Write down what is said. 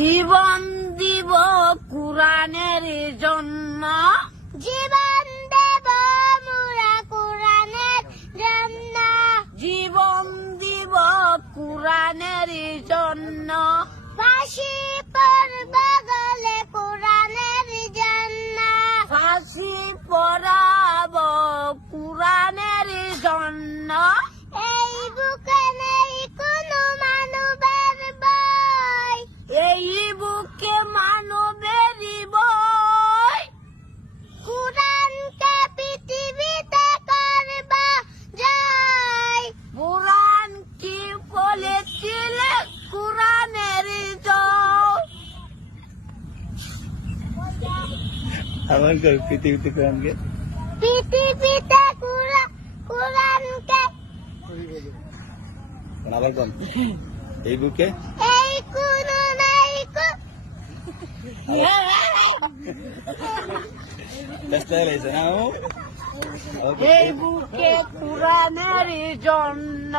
জীবন দিব কুরআনের জন্য, জীবন দেব মোরা কোরআনের জন্য, জীবন দিব কুরআনের জন্য, ফাঁসি পড়ব গলে কোরআনের জন্য, ফাঁসি পড়াব কুরআনের জন্য। এই বুকে নেই কোনো মানবের ভয়, এই বুকে মানবেরই ভয়, কোরআনকে পৃথিবীতে করব জয়। কুরআন কি বলেছিলে কুরআনের জয়। আমার ঘর পৃথিবীতে কোরআনকে পৃথিবীতে কোরআনকে আবার কোন এই বুকে এই কোনো নাই ব্যস্ত হয়ে গেছে না এই বুকে কুরআনের জন্য,